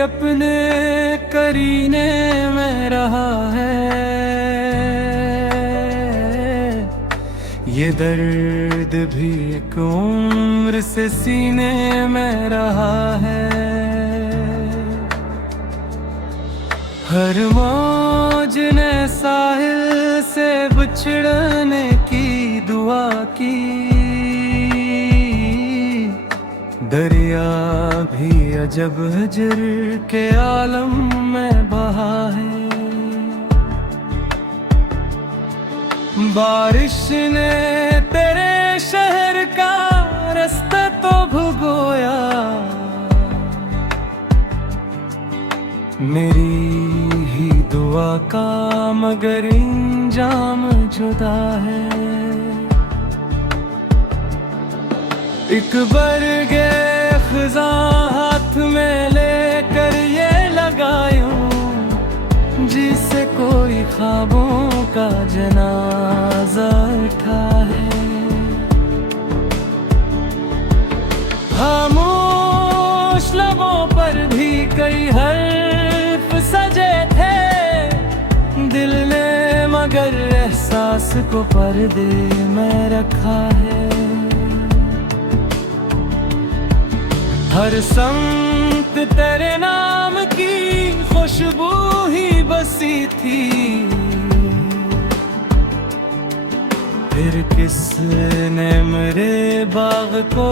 अपने करीने में रहा है। ये दर्द भी एक उम्र से सीने में रहा है। हर मौज ने साहिल से बिछड़ने की दुआ की। दरिया भी अजब हिजर के आलम में बहा है। बारिश ने तेरे शहर का रास्ता तो भुगोया। मेरी ही दुआ का मगर इंजाम जुदा है। एक बरगे ख़ज़ां हाथ में लेकर ये लगायूं, जिसे कोई ख्वाबों का जनाजा उठा है। खामोश लबों पर भी कई हर्फ सजे थे। दिल ने मगर एहसास को पर्दे में रखा है। हर समत तेरे नाम की खुशबू ही बसी थी। फिर किसने मेरे बाग को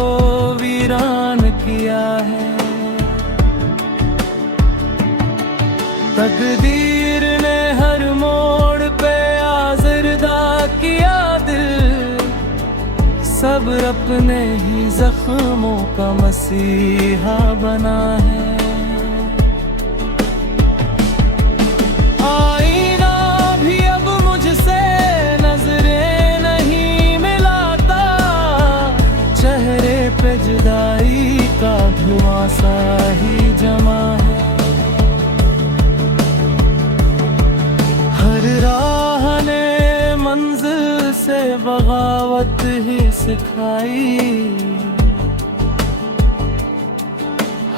वीरान किया है। तकदीर ने हर मोड़ पे आज़रदा किया दिल। सब्र अपने ही जख्मों का मसीहा बना है। आईना भी अब मुझसे नजरें नहीं मिलाता। चेहरे पे जुदाई का धुआं सा ही जमा है। हर राह ने मंजिल से बगावत ही सिखाई।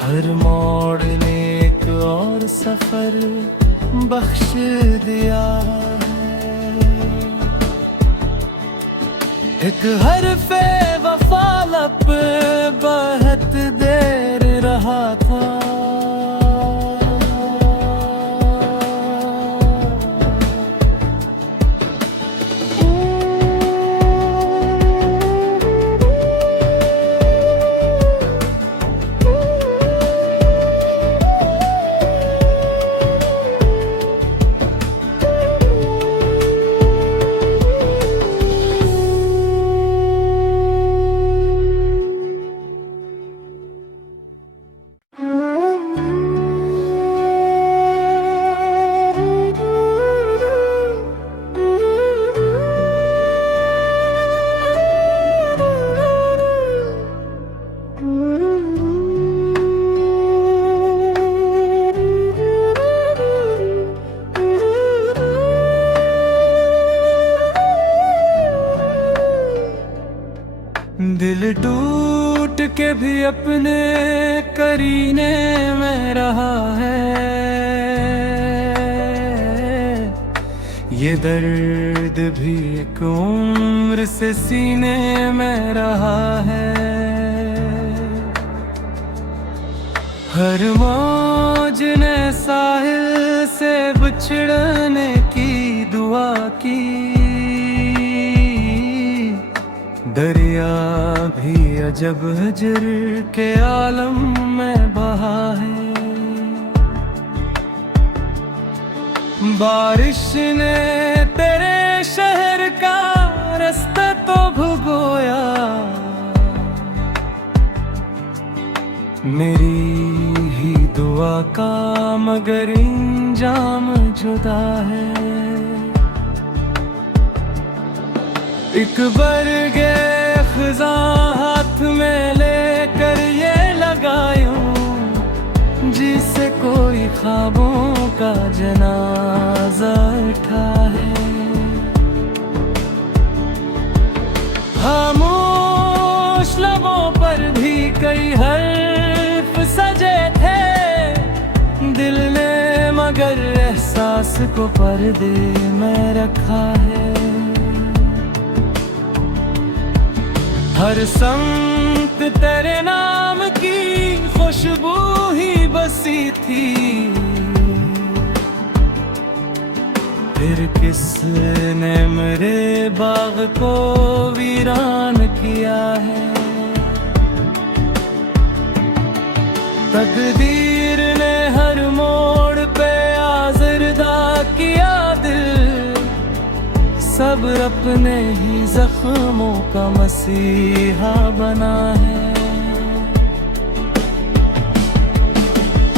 हर मोड़ ने एक और सफर बख्श दिया है। एक हरफ़े वफा लब बहुत देर रहा था। दिल टूट के भी अपने करीने में रहा है। ये दर्द भी एक उम्र से सीने में रहा है। हर मौज ने साहिल से बिछड़ने की दुआ की। दरिया भी अजब हिजर के आलम में बहा है। बारिश ने तेरे शहर का रास्ता तो भुगोया। मेरी ही दुआ का मगर इंजाम जुदा है। एक बरगे ख़ज़ां हाथ में लेकर ये लगायूं, जिसे कोई ख्वाबों का जनाजा उठा है। खामोश लबों पर भी कई हर्फ सजे थे। एहसास को पर्दे में रखा है। हर संत तेरे नाम की खुशबू ही बसी थी, फिर किसने मेरे बाग को वीरान किया है। तकदीर ने हर मोड़ पे आज़रदा किया दिल, सब्र अपने ही जख्मों का मसीहा बना है।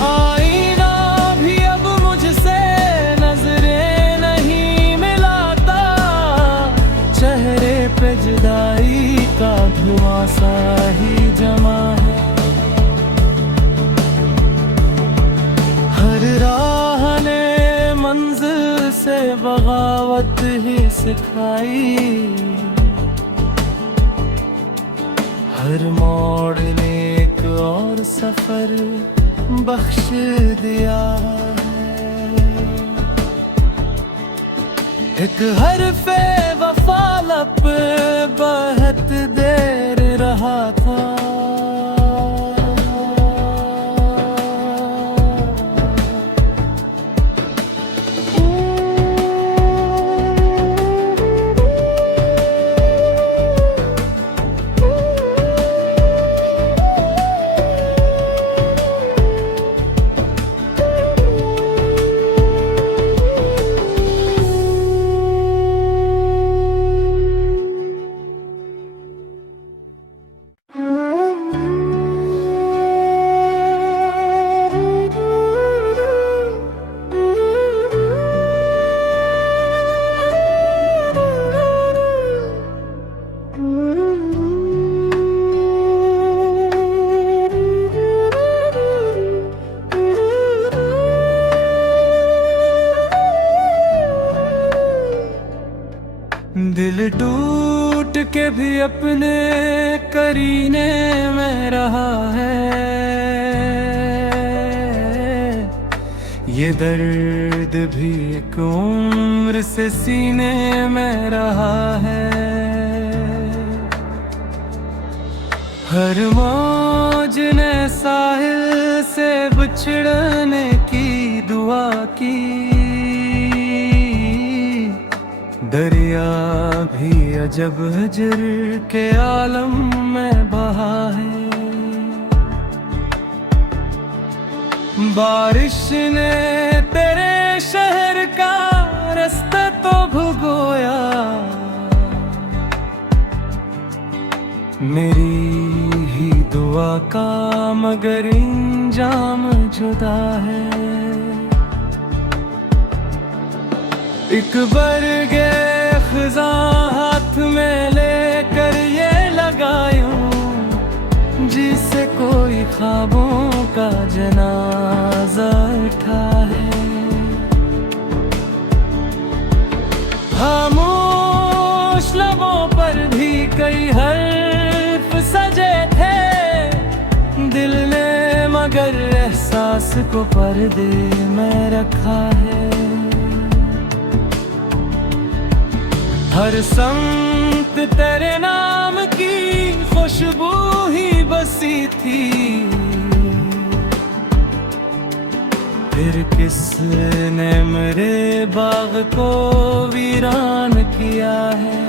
आईना भी अब मुझसे नजरें नहीं मिलाता, चेहरे पे जुदाई का धुआं सा ही जमा है। हर राह ने मंजिल से बगावत ही सिखाई, हर मोड़ ने एक और सफर बख्श दिया है। एक हरफ़े वफा लब बहुत देर रहा था, दिल टूट के भी अपने करीने में रहा है। ये दर्द भी एक उम्र से सीने में रहा है। हर मौज ने साहिल से बिछड़ने की दुआ की, दरिया भी अजब हजर के आलम में बहा है। बारिश ने तेरे शहर का रास्ता तो भुगोया, मेरी ही दुआ का मगर इंजाम जुदा है। एक बरगे ख़ज़ां हाथ में लेकर ये लगायूं, जिसे कोई ख्वाबों का जनाजा उठा है। खामोश लबों पर भी कई हर्फ सजे थे, दिल ने मगर एहसास को पर्दे में रखा है। हर संत तेरे नाम की खुशबू ही बसी थी, फिर किसने मेरे बाग को वीरान किया है।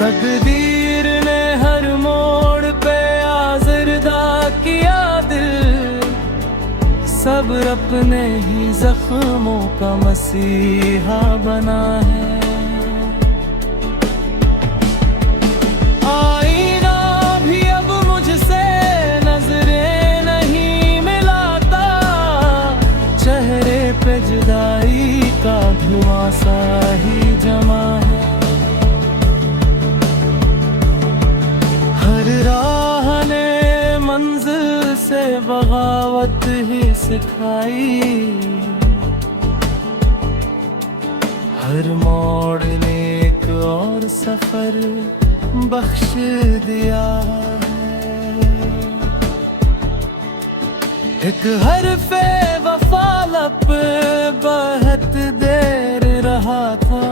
तकदीर ने हर मोड़ पे आज़रदा किया दिल, सब्र अपने ही जख्मों का मसीहा बना है। आईना भी अब मुझसे नजरें नहीं मिलाता, चेहरे पे जुदाई का धुआं सा ही जमा है। हर राह ने मंजिल से बगावत ही सिखाई, हर मोड़ ने एक और सफर बख्श दिया है। एक हरफ़े वफा लब बहुत देर रहा था।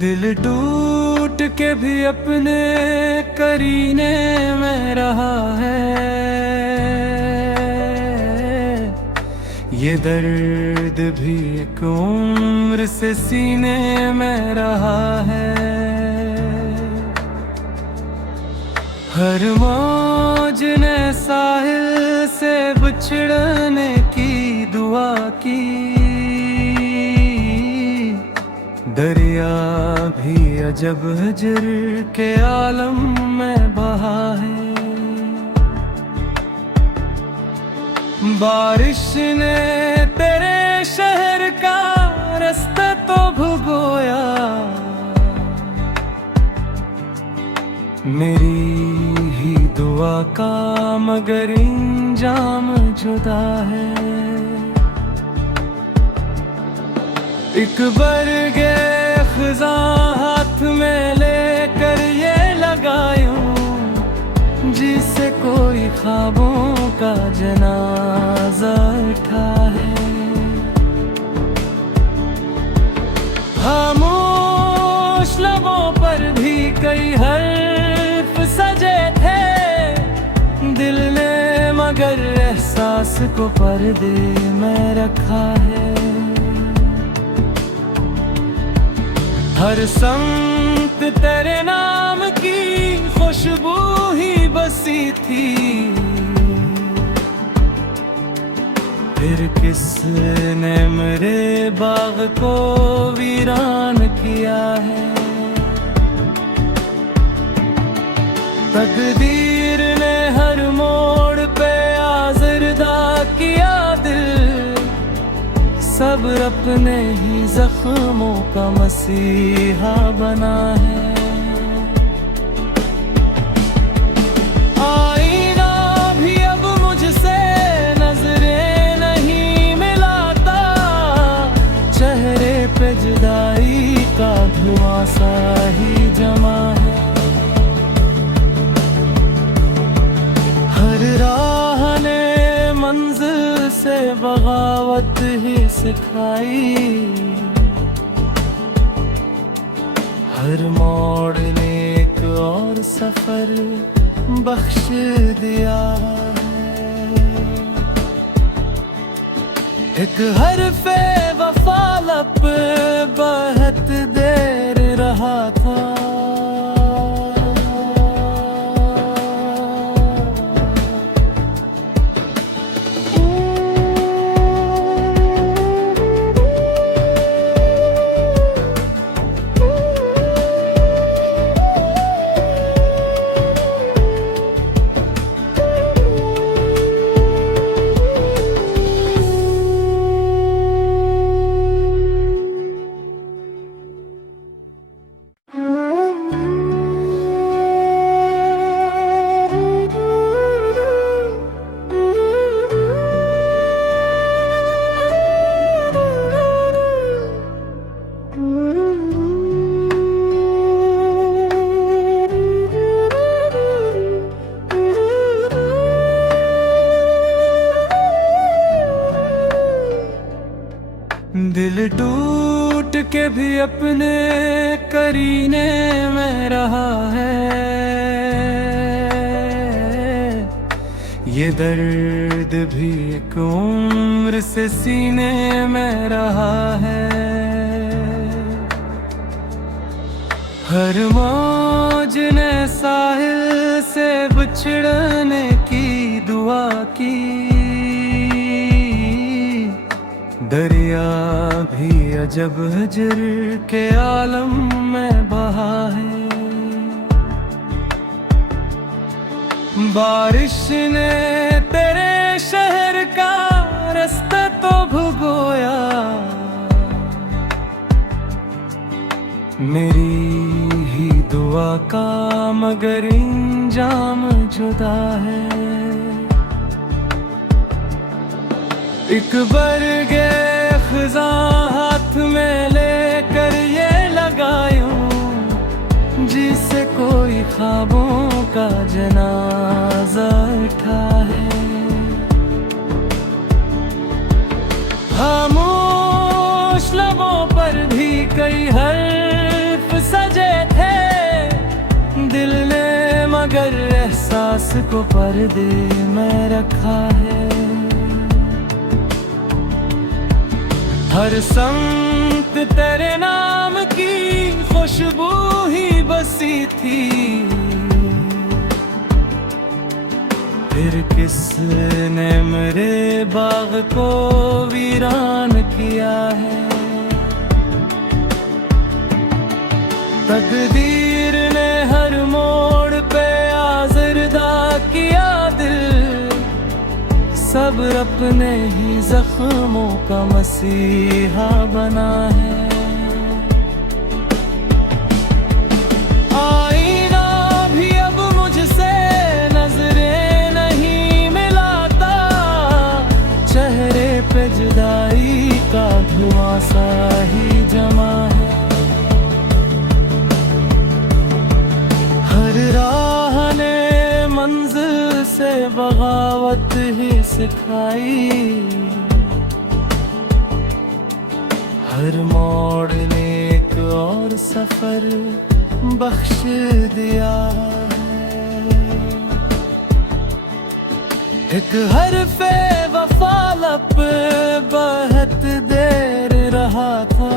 दिल टूट के भी अपने करीने में रहा है। ये दर्द भी एक उम्र से सीने में रहा है। हर मौज ने साहिल से बिछड़ने की दुआ की। दरिया भी अजब हिजर के आलम में बहा है। बारिश ने तेरे शहर का रास्ता तो भुगोया। मेरी ही दुआ का मगर इंजाम जुदा है। एक बरगे ख़ज़ां हाथ में लेकर ये लगायूं जिसे कोई ख्वाबों का जनाजा उठा है। खामोश लबों पर भी कई हर्फ सजे थे दिल ने, मगर एहसास को पर्दे में रखा है। हर संत तेरे नाम की खुशबू ही बसी थी। फिर किसने मेरे बाग को वीरान किया है। तकदीर ने हर मोड़ पे आज़रदा किया दिल। सब्र अपने ही जख्मों का मसीहा बना है। आईना भी अब मुझसे नजरें नहीं मिलाता। चेहरे पे जुदाई का धुआं सा ही जमा है। हर राह ने मंजिल से बगावत ही सिखाई। हर मोड़ ने एक और सफर बख्श दिया है। एक हरफे वफा लब बहुत देर रहा था। दिल टूट के भी अपने करीने में रहा है। ये दर्द भी एक उम्र से सीने में रहा है। हर मौज ने साहिल से बिछड़ने की दुआ की, दरिया भी अजब हिजर के आलम में बहा है। बारिश ने तेरे शहर का रास्ता तो भुगोया, मेरी ही दुआ का मगर इंजाम जुदा है। एक बरगे ख़ज़ां हाथ में लेकर ये लगायूं, जिसे कोई ख्वाबों का जनाजा उठा है। खामोश लबों पर भी कई हर्फ सजे थे, दिल ने मगर एहसास को पर्दे में रखा है। हर संत तेरे नाम की खुशबू ही बसी थी, फिर किसने मेरे बाग को वीरान किया है। तकदीर ने हर मोड़ पे आज़रदा किया दिल, सब्र अपने ही जख्मों का मसीहा बना है। आईना भी अब मुझसे नजरें नहीं मिलाता, चेहरे पे जुदाई का धुआं सा ही जमा है। हर राह ने मंजिल से बगावत ही सिखाई, हर मोड़ ने एक और सफर बख्श दिया है। एक हरफ़े वफा लब बहुत देर रहा था,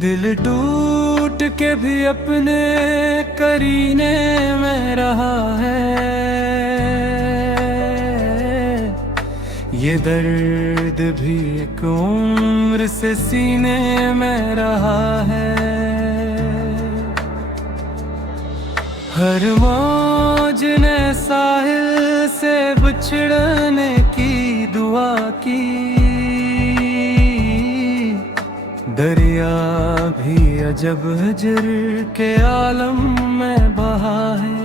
दिल टूट के भी अपने करीने में रहा है। ये दर्द भी एक उम्र से सीने में रहा है। हर मौज ने साहिल से बिछड़ने की दुआ की, दरिया भी अजब हिजर के आलम में बहा है।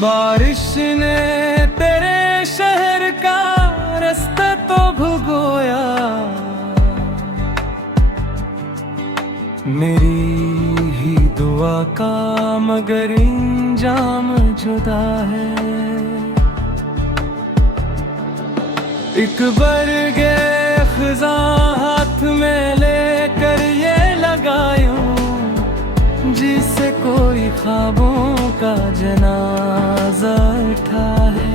बारिश ने तेरे शहर का रास्ता तो भुगोया, मेरी ही दुआ का मगर इंजाम जुदा है। एक बरगे ख़ज़ां हाथ में लेकर ये लगायूं, जिसे कोई ख्वाबों का जनाजा उठा है।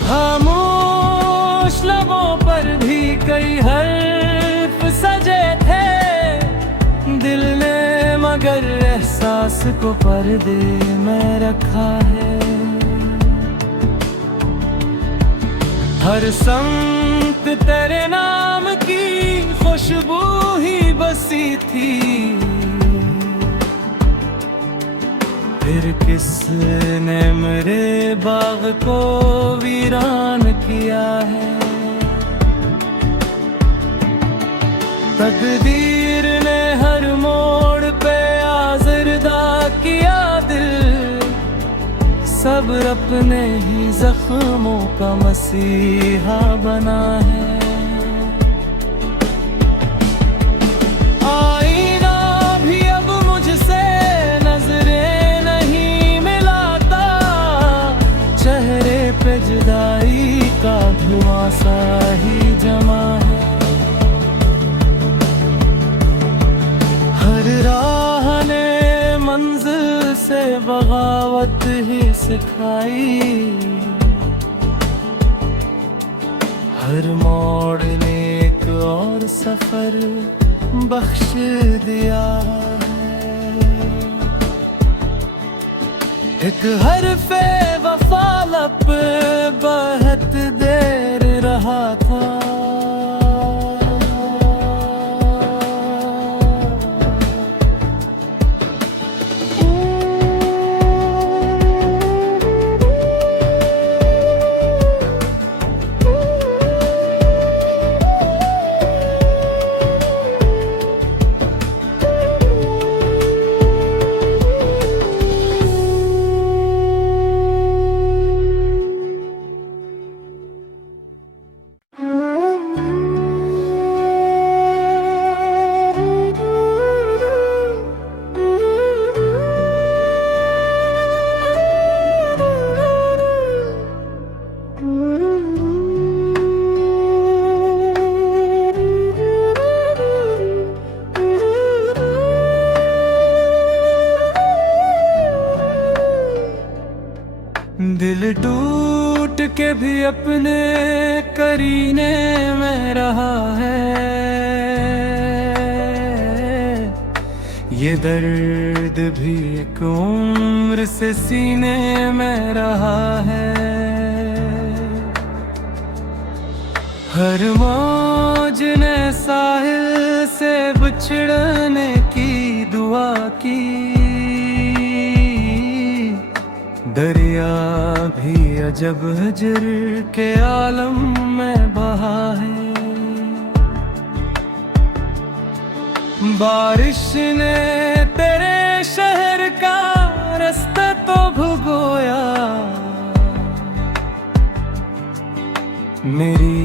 खामोश लबों पर भी कई हर्फ सजे थे, दिल ने मगर एहसास को पर्दे में रखा है। हर संत तेरे नाम की खुशबू ही बसी थी, किसने मेरे बाग को वीरान किया है। तकदीर ने हर मोड़ पे आज़रदा किया दिल, सब्र अपने ही जख्मों का मसीहा बना है। आईना भी अब मुझसे नजरें नहीं मिलाता, चेहरे पे जुदाई का धुआं सा ही जमा है। हर राह ने मंजिल से बगावत ही सिखाई, हर मोड़ ने एक और सफर बख्श दिया है। एक हरफे वफा लब बहुत देर रहा था, दिल टूट के भी अपने करीने में रहा है। ये दर्द भी एक उम्र से सीने में रहा है। हर मौज ने साहिल से बिछड़ने की दुआ की, दरिया भी अजब हजर के आलम में बहा है। बारिश ने तेरे शहर का रास्ता तो भुगोया, मेरी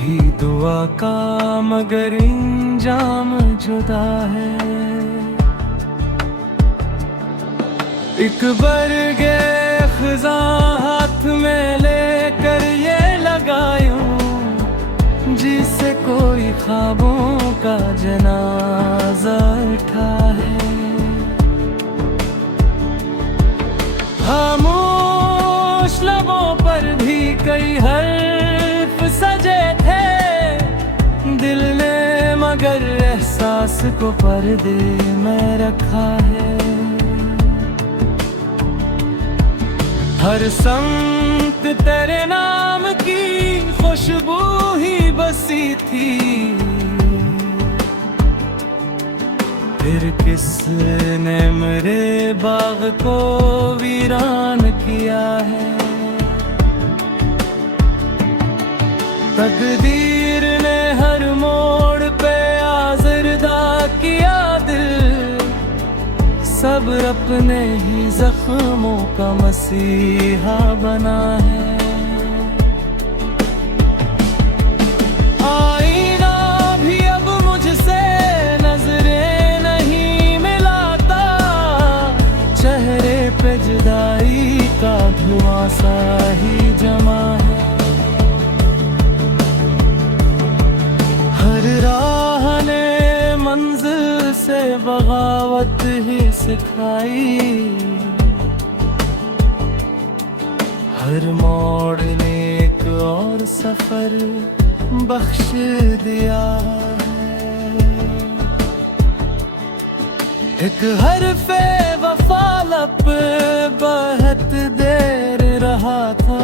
ही दुआ का मगर इंजाम जुदा है। एक बरगे ख़ज़ां हाथ में लेकर ये लगायूं, जिसे कोई ख्वाबों का जनाजा उठा है। खामोश लबों पर भी कई हर्फ सजे थे, दिल ने मगर एहसास को पर्दे में रखा है। हर संत तेरे नाम की खुशबू ही बसी थी, फिर किसने मेरे बाग को वीरान किया है। तकदीर ने हर मोड़ पे आज़रदा किया दिल, सब्र अपने ही जख्मों का मसीहा बना है। आईना भी अब मुझसे नजरें नहीं मिलाता, चेहरे पे जुदाई का धुआं सा ही जमा है। हर राह ने मंजिल से बगावत ही सिखाई, हर मोड़ ने एक और सफर बख्श दिया है। एक हरफे वफा लब बहुत देर रहा था,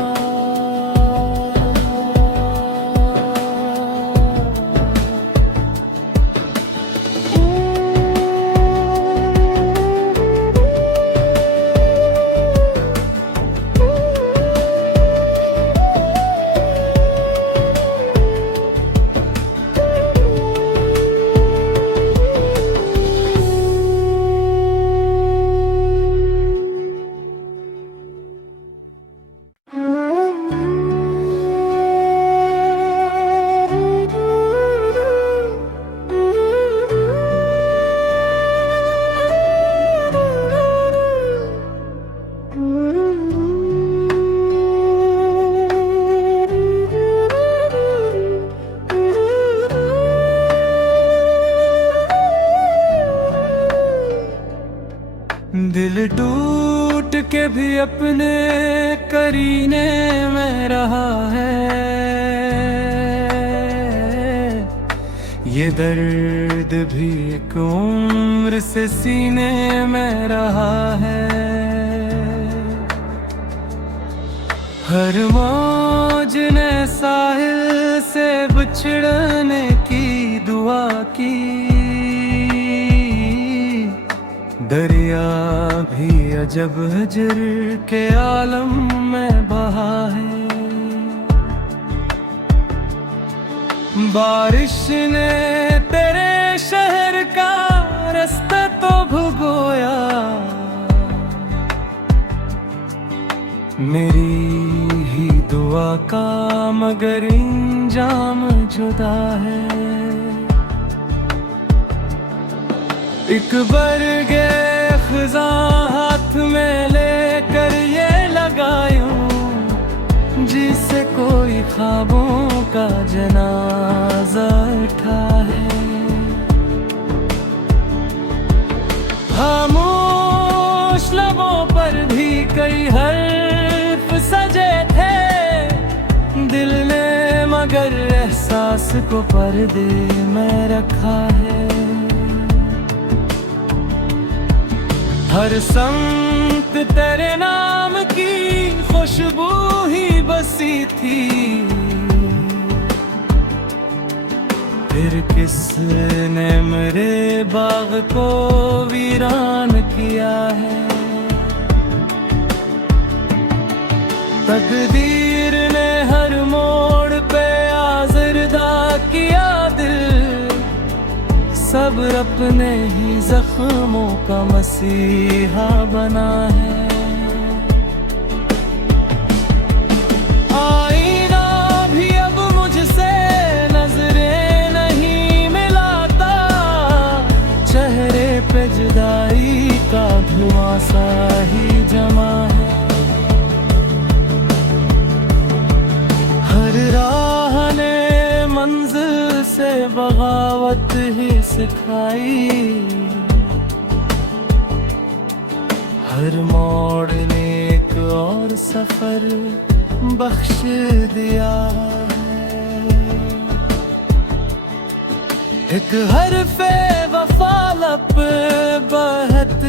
दिल टूट के भी अपने करीने में रहा है। ये दर्द भी एक उम्र से सीने में रहा है। हर मौज ने साहिल से बिछड़ने की दुआ की, दरिया भी अजब हजर के आलम में बहा है। बारिश ने तेरे शहर का रास्ता तो भुगोया, मेरी ही दुआ का मगर इंजाम जुदा है। एक बरगे ख़ुज़ा हाथ में लेकर ये लगायूं, जिसे कोई ख्वाबों का जनाजा उठा है। खामोश लबों पर भी कई हर्फ सजे थे, दिल ने मगर एहसास को पर्दे में रखा है। हर संत तेरे नाम की खुशबू ही बसी थी, फिर किसने मेरे बाग को वीरान किया है। तकदीर ने हर मोड़ पे आज़रदा किया दिल, सब्र अपने ही जख्मों का मसीहा बना है। आईना भी अब मुझसे नजरें नहीं मिलाता, चेहरे पे जुदाई का धुआं सा ही जमा है। हर राह ने मंजिल से बगावत ही सिखाई, हर मोड़ ने एक और सफर बख्श दिया है। एक हरफ़े वफ़ा लब बहत